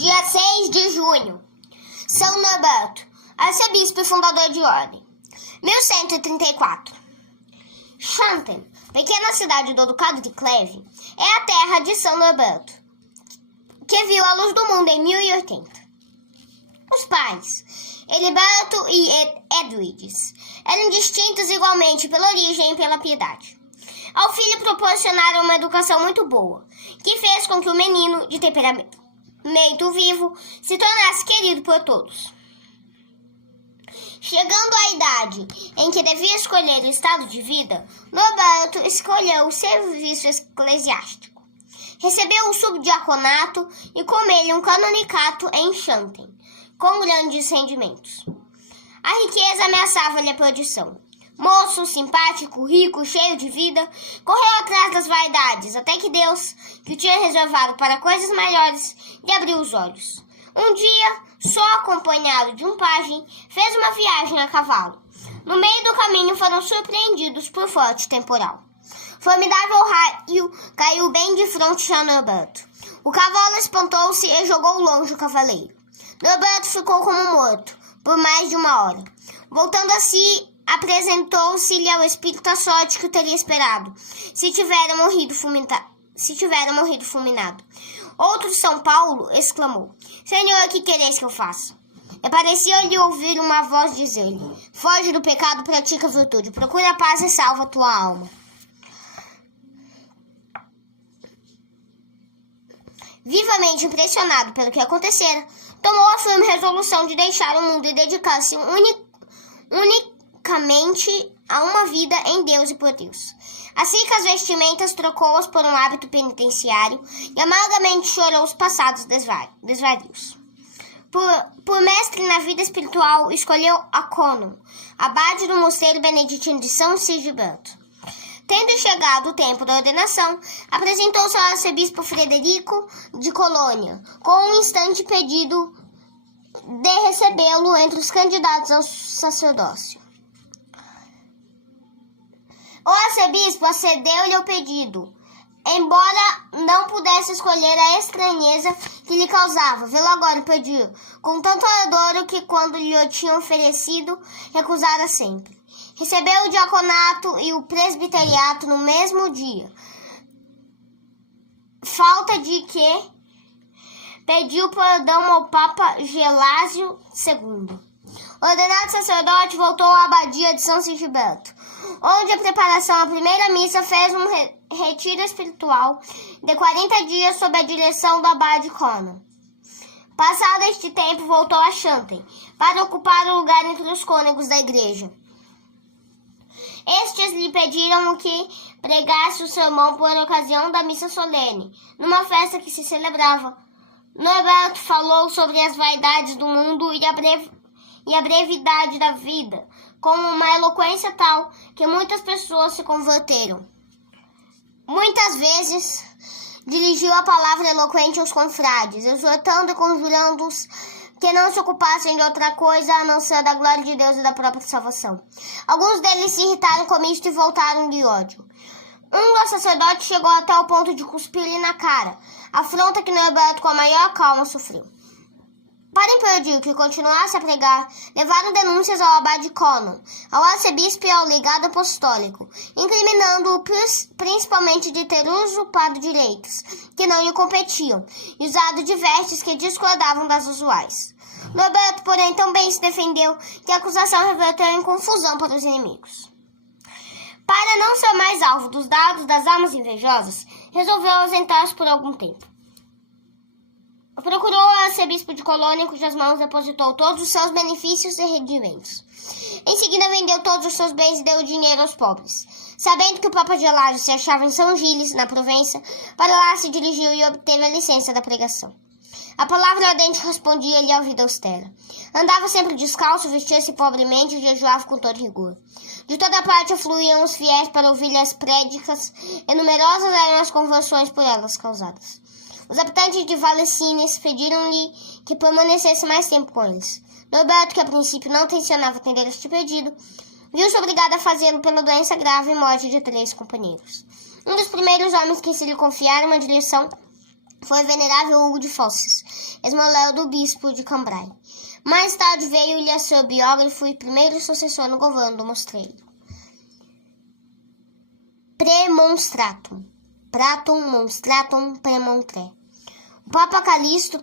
Dia 6 de junho. São Norberto, arcebispo e fundador de ordem. 1134. Xanten, pequena cidade do Ducado de Cleve, é a terra de São Norberto, que viu a luz do mundo em 1080. Os pais, Heriberto e Edwiges, eram distintos igualmente pela origem e pela piedade. Ao filho proporcionaram uma educação muito boa, que fez com que o menino, de temperamento vivo, se tornasse querido por todos. Chegando à idade em que devia escolher o estado de vida, Norberto escolheu o serviço eclesiástico. Recebeu o subdiaconato e com ele um canonicato em Xanten, com grandes rendimentos. A riqueza ameaçava-lhe a perdição. Moço, simpático, rico, cheio de vida, correu atrás das vaidades, até que Deus, que o tinha reservado para coisas maiores, lhe abriu os olhos. Um dia, só acompanhado de um pajem, fez uma viagem a cavalo. No meio do caminho foram surpreendidos por forte temporal. Formidável raio caiu bem de frente a Norberto. O cavalo espantou-se e jogou longe o cavaleiro. Norberto ficou como morto, por mais de uma hora. Voltando a si, apresentou-se-lhe ao espírito a sorte que o teria esperado, se tivera morrido fulminado. Outro São Paulo exclamou: Senhor, que quereis que eu faça? E parecia-lhe ouvir uma voz dizer-lhe: Foge do pecado, pratica a virtude, procura a paz e salva a tua alma. Vivamente impressionado pelo que acontecera, tomou a firme resolução de deixar o mundo e dedicar-se unicamente a uma vida em Deus e por Deus. Assim que as vestimentas trocou-as por um hábito penitenciário e amargamente chorou os passados desvarios. Por mestre na vida espiritual, escolheu Aconon, abade do mosteiro beneditino de São Sigisberto. Tendo chegado o tempo da ordenação, apresentou-se ao arcebispo Frederico de Colônia, com um instante pedido de recebê-lo entre os candidatos ao sacerdócio. O arcebispo acedeu-lhe ao pedido, embora não pudesse escolher a estranheza que lhe causava. Vê-lo agora pedir, com tanto ardor que, quando lhe o tinham oferecido, recusara sempre. Recebeu o diaconato e o presbiteriato no mesmo dia. Falta de que pediu perdão ao Papa Gelásio II. Ordenado sacerdote, voltou à abadia de São Sigisberto, onde a preparação à primeira missa fez um retiro espiritual de 40 dias sob a direção do abade Conon. Passado este tempo, voltou a Xanten, para ocupar o lugar entre os cônegos da igreja. Estes lhe pediram que pregasse o sermão por ocasião da missa solene, numa festa que se celebrava. Norberto falou sobre as vaidades do mundo e a brevidade da vida, com uma eloquência tal que muitas pessoas se converteram. Muitas vezes dirigiu a palavra eloquente aos confrades, exortando e conjurando-os que não se ocupassem de outra coisa a não ser da glória de Deus e da própria salvação. Alguns deles se irritaram com isto e voltaram de ódio. Um dos sacerdotes chegou até o ponto de cuspir-lhe na cara, afronta que Norberto com a maior calma sofreu. Para impedir que continuasse a pregar, levaram denúncias ao abade Conon, ao arcebispo e ao legado apostólico, incriminando-o principalmente de ter usurpado direitos que não lhe competiam e usado de vestes que discordavam das usuais. Norberto, porém, também se defendeu que a acusação reverteu em confusão para os inimigos. Para não ser mais alvo dos dados das almas invejosas, resolveu ausentar-se por algum tempo. Procurou o arcebispo de Colônia, em cujas mãos depositou todos os seus benefícios e rendimentos. Em seguida, vendeu todos os seus bens e deu dinheiro aos pobres. Sabendo que o Papa Gelásio se achava em São Gilles, na Provença, para lá se dirigiu e obteve a licença da pregação. A palavra ardente respondia-lhe à vida austera. Andava sempre descalço, vestia-se pobremente e jejuava com todo rigor. De toda parte afluíam os fiéis para ouvir as prédicas, e numerosas eram as conversões por elas causadas. Os habitantes de Valecines pediram-lhe que permanecesse mais tempo com eles. Norberto, que a princípio não tencionava atender este pedido, viu-se obrigado a fazê-lo pela doença grave e morte de 3 companheiros. Um dos primeiros homens que se lhe confiaram a direção foi o venerável Hugo de Fosses, ex-mulher do bispo de Cambrai. Mais tarde veio-lhe a seu biógrafo e primeiro sucessor no governo do mosteiro. Premonstratum. Pratum monstratum premontre. O Papa Calixto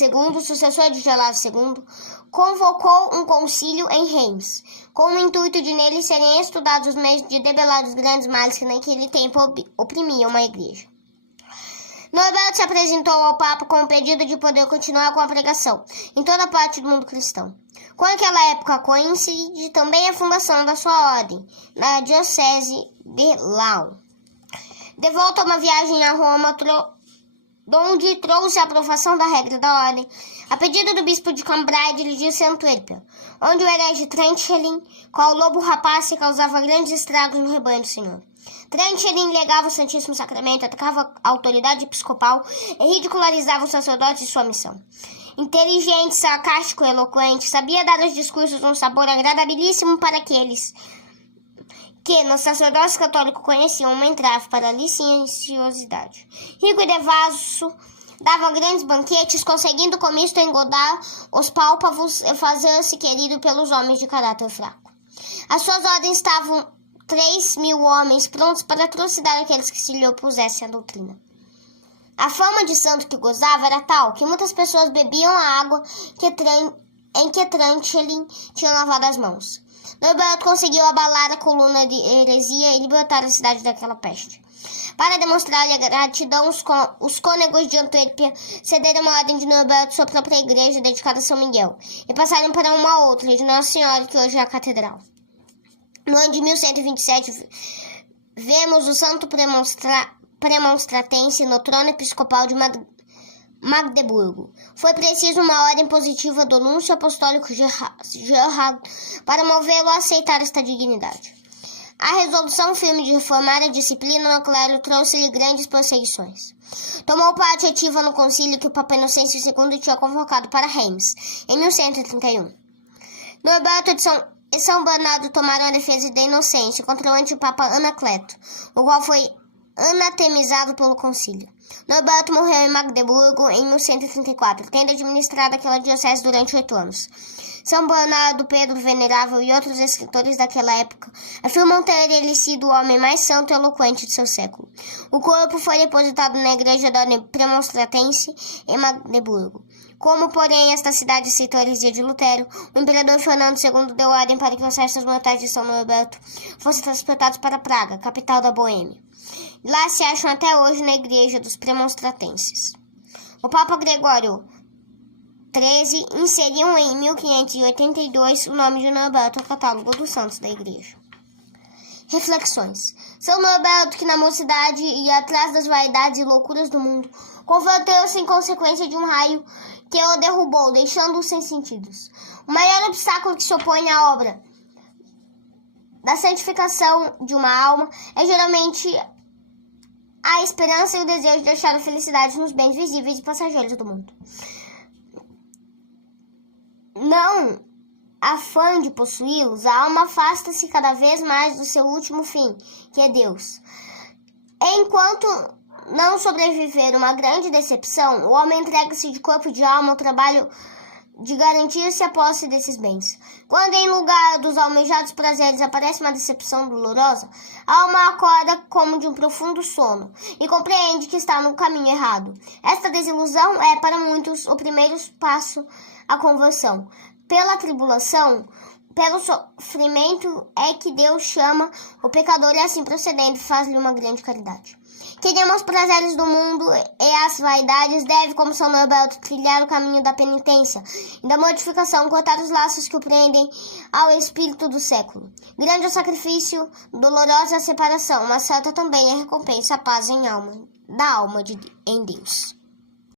II, sucessor de Gelásio II, convocou um concílio em Reims, com o intuito de nele serem estudados os meios de debelar os grandes males que naquele tempo oprimiam a igreja. Norberto se apresentou ao Papa com o pedido de poder continuar com a pregação em toda parte do mundo cristão. Com aquela época coincide também a fundação da sua ordem, na diocese de Laon. De volta a uma viagem a Roma, onde trouxe a aprovação da regra da ordem, a pedido do bispo de Cambrai, dirigiu-se a Antuérpia, onde o herege Trenchélin, qual lobo rapaz, causava grandes estragos no rebanho do Senhor. Trenchélin negava o Santíssimo Sacramento, atacava a autoridade episcopal e ridicularizava os sacerdotes e sua missão. Inteligente, sarcástico e eloquente, sabia dar aos discursos um sabor agradabilíssimo para aqueles que no sacerdócio católico conheciam uma entrave para a licenciosidade. Rico e devasso, dava grandes banquetes, conseguindo com isto engodar os pálpavos e fazer-se querido pelos homens de caráter fraco. As suas ordens estavam 3.000 homens prontos para trucidar aqueles que se lhe opusessem à doutrina. A fama de santo que gozava era tal que muitas pessoas bebiam a água em que Trenchélin tinha lavado as mãos. Norberto conseguiu abalar a coluna de heresia e libertar a cidade daquela peste. Para demonstrar-lhe a gratidão, os cônegos de Antuérpia cederam uma ordem de Norberto sua própria igreja dedicada a São Miguel e passaram para uma outra, de Nossa Senhora, que hoje é a catedral. No ano de 1127, vemos o santo premonstratense no trono episcopal de Magdeburgo. Foi preciso uma ordem positiva do núncio apostólico Gerhard para movê-lo a aceitar esta dignidade. A resolução firme de reformar a disciplina no clero trouxe-lhe grandes perseguições. Tomou parte ativa no concílio que o Papa Inocêncio II tinha convocado para Reims, em 1131. Norberto e São Bernardo tomaram a defesa da inocência contra o antipapa Anacleto, o qual foi anatemizado pelo concílio. Norberto morreu em Magdeburgo em 1134, tendo administrado aquela diocese durante 8 anos. São Bernardo, Pedro Venerável e outros escritores daquela época afirmam ter ele sido o homem mais santo e eloquente de seu século. O corpo foi depositado na igreja da ordem premonstratense em Magdeburgo. Como, porém, esta cidade aceitou a heresia de Lutero, o imperador Fernando II deu ordem para que os restos mortais de São Norberto fossem transportados para Praga, capital da Boêmia. Lá se acham até hoje na igreja dos premonstratenses. O Papa Gregório XIII inseriu em 1582 o nome de Norberto no catálogo dos santos da igreja. Reflexões. São Norberto, que na mocidade ia atrás das vaidades e loucuras do mundo, converteu-se em consequência de um raio que o derrubou, deixando-o sem sentidos. O maior obstáculo que se opõe à obra da santificação de uma alma é geralmente a esperança e o desejo de achar a felicidade nos bens visíveis e passageiros do mundo. Não afã de possuí-los, a alma afasta-se cada vez mais do seu último fim, que é Deus. Enquanto não sobreviver uma grande decepção, o homem entrega-se de corpo e de alma ao trabalho de garantir-se a posse desses bens. Quando em lugar dos almejados prazeres aparece uma decepção dolorosa, a alma acorda como de um profundo sono e compreende que está no caminho errado. Esta desilusão é, para muitos, o primeiro passo à conversão. Pela tribulação, pelo sofrimento é que Deus chama o pecador e assim procedendo faz-lhe uma grande caridade. Quem ama os prazeres do mundo e as vaidades deve, como São Norberto, trilhar o caminho da penitência e da mortificação, cortar os laços que o prendem ao espírito do século. Grande é o sacrifício, dolorosa a separação, mas certa também é a recompensa, a paz da alma em Deus.